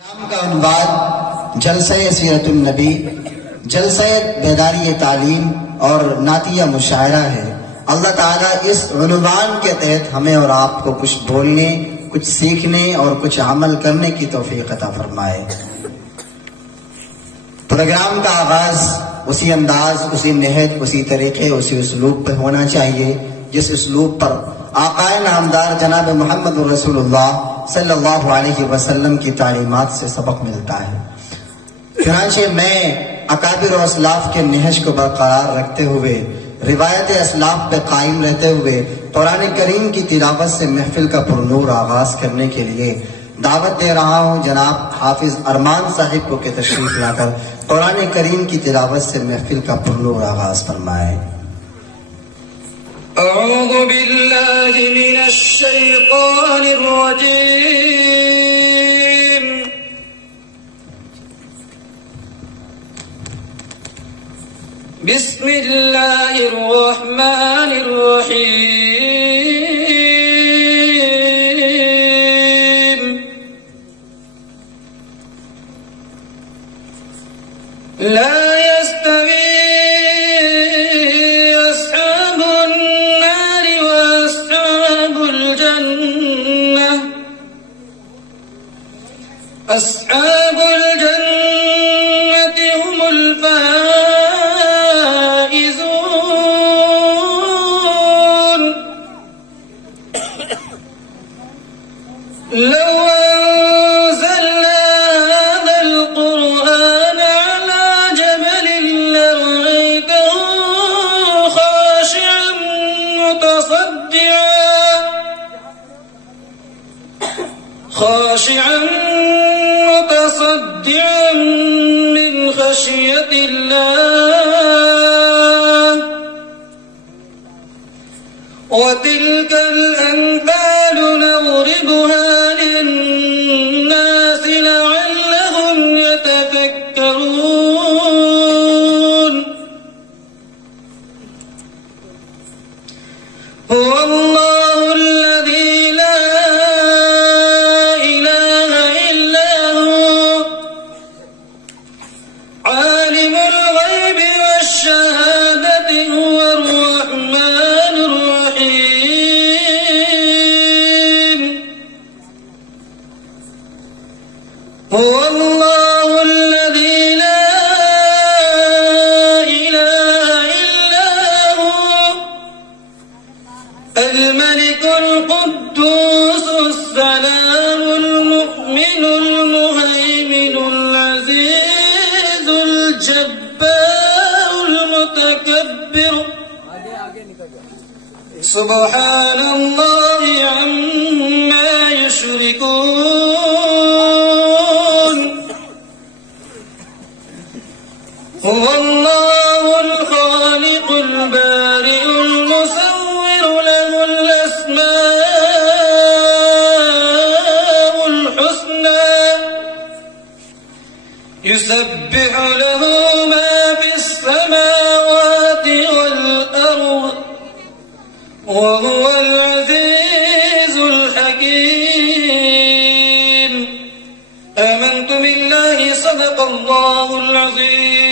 Programme का अनुवाद जलसे सीरतुन नबी, जलसे बेदारी तालीम और नातिया मुशायरा है। अल्लाह ताला इस उन्वान के तहत हमें और आपको कुछ बोलने, कुछ सीखने और कुछ अमल करने की तौफीक अता फरमाए। प्रोग्राम का आगाज उसी अंदाज, उसी नहज, उसी तरीके, उसी उसलूब पर होना चाहिए जिस उसलूब पर आकाए नामदार जनाब मोहम्मद रसूलुल्लाह सल्लल्लाहु अलैहि वसल्लम की तालीमात से सबक मिलता है। चुनांचे मैं अकाबिर और असलाफ के नहज को बरकरार रखते हुए, रिवायत असलाफ पे कायम रहते हुए कुरान करीम की तिलावत से महफिल का पुरनूर आगाज करने के लिए दावत दे रहा हूँ जनाब हाफिज अरमान साहिब को के तशरीफ लाकर कुरान करीम की तिलावत से महफिल का पुरनूर आगाज फरमाए। अऊज़ु बिल्लाहि मिनश शैतानिर रजीम। बिस्मिल्लाहिर रहमानिर रहीम। ला अस्हाबुल जन्नति हुमुल फाइज़ून। लौ अंज़लना हाज़ल क़ुरआन अला जबलिन लरअयतहु ख़ाशिअन मुतसद्दिअन मिन खशियतिल्लाह। वतिल्कल अम्सालु नज़रिबुहा लिन्नासि लअल्लहुम यतफक्करून। हुवल्लाहु अल्लज़ी ला इलाहा इल्ला हु आलिमुल ग़ैबि वश्शहादति हुवर रहमानुर रहीम। हुवल्लाहु अल्लज़ी ला इलाहा इल्ला हु الملك القدوس السلام المؤمن المهيمن العزيز الجبار المتكبر سبحان الله عما يشركون। هو الله الخالق البارئ المصور له الأسماء الحسنى يسبح له ما في السماوات والأرض وهو العزيز الحكيم। آمنت بالله صدق الله العظيم।